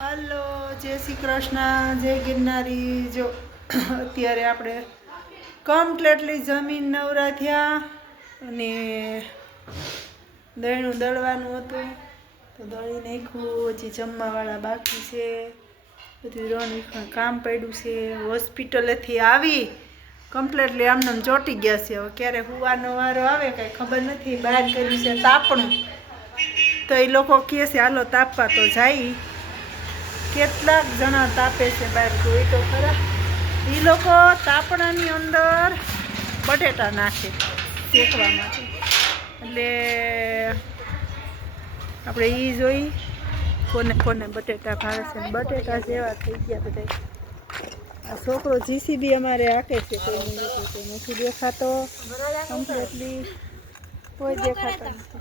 Hello, જય શ્રી કૃષ્ણ, જય ગિરનારી। જો અત્યારે આપણે કમ્પ્લીટલી જમીન નવરા થયા અને દહીંનું દળવાનું હતું તો દળી નાખ્યું। હજી જમવાવાળા બાકી છે, બધું રણ કામ પડ્યું છે। હોસ્પિટલેથી આવી કમ્પ્લીટલી આમને ચોંટી ગયા છે। હવે ક્યારે હુવાનો વારો આવે કાંઈ ખબર નથી। બહાર કર્યું છે તાપણું, તો એ લોકો કહે છે હાલો તાપવા તો જાય। કેટલાક જણા તાપે છે બહાર, જોઈ તો ખરા। એ લોકો તાપણાની અંદર બટેટા નાખે શેકવા માટે, એટલે આપણે એ જોઈ કોને કોને બટેટા ભાવે છે। બટેટા જેવા થઈ ગયા બધા। આ છોકરો જીસીબી અમારે હાકે છે, કોઈ નથી દેખાતો કમ્પ્લીટલી, કોઈ દેખાતો નથી।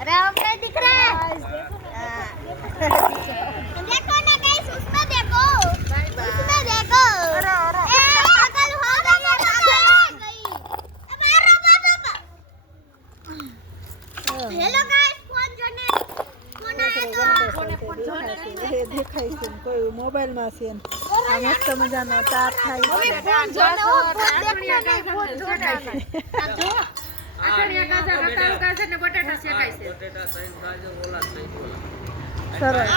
अरे अपने दिख रहा है। देखो ना गाइस, उसमें देखो, उसमें देखो। अरे पागल हो गई मारो मारो। हेलो गाइस, फोन जोने फोन आया तो દેખાય છે કોઈ મોબાઈલમાં છે। આ મસ્ત મજાનો તાપ થાય છે। फोन जोने वो फोन देखना नहीं, फोन जोने जो સરસ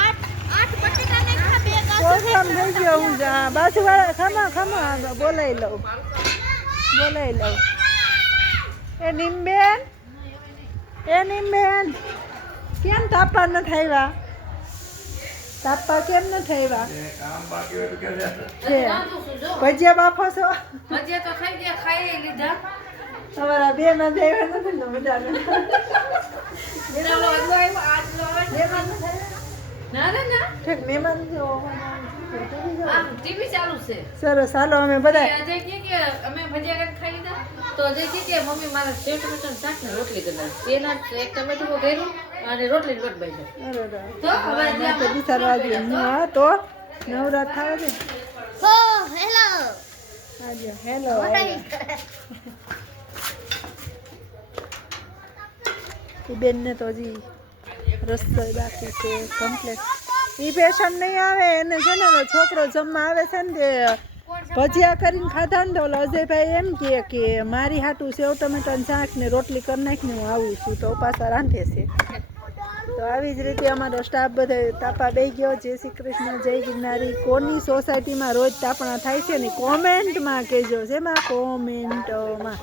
आठ बटेटा नहीं खा बेगा પ્રોગ્રામ થઈ ગયો। હું બાજુવાળા ખમા બોલાવી લઉં। એ નિમબેન, કેમ તાપવા નથી આવ્યા? તાપવા કેમ નથી આવ્યા? ભજીયા બાફો છો? ભજીયા તો ખાઈ ગયા, ખાઈ લીધા। તમારા બે માં આવ્યા નથી ને બધા મહેમાન ટીવી ચાલુ છે। સરસ, હાલો અમે બધા અજય કે અમે ભજીયા ખાઈ લીધા, તો અજય કે મમ્મી મારા સેવ ટમેટાનું શાક ને રોટલી કરી એના એક ટમેટું ભર્યું અને રોટલી લોટ બાંધ્યો। તો હવે હા તો નવરાત થાય છે। हो हेलो આજે હેલો બેન ને તો હજી રસોઈ બાકી છે કમ્પ્લીટ। એ પેશન્ટ નહીં આવે એને છે ને છોકરો જમવા આવે છે ને તે ભજીયા કરીને ખાધા ને તો અજયભાઈ એમ કે મારી હાટું સેવ ટમેટાનું શાક ને રોટલી કરી નાખીને હું આવું છું, તો પાછા રાંધે છે। તો આવી જ રીતે અમારો સ્ટાફ બધો તાપા બે ગયો। જય શ્રી કૃષ્ણ, જય ગિરનારી। કોની સોસાયટીમાં રોજ તાપણા થાય છે ને કોમેન્ટમાં કહેજો, શેમાં? કોમેન્ટમાં।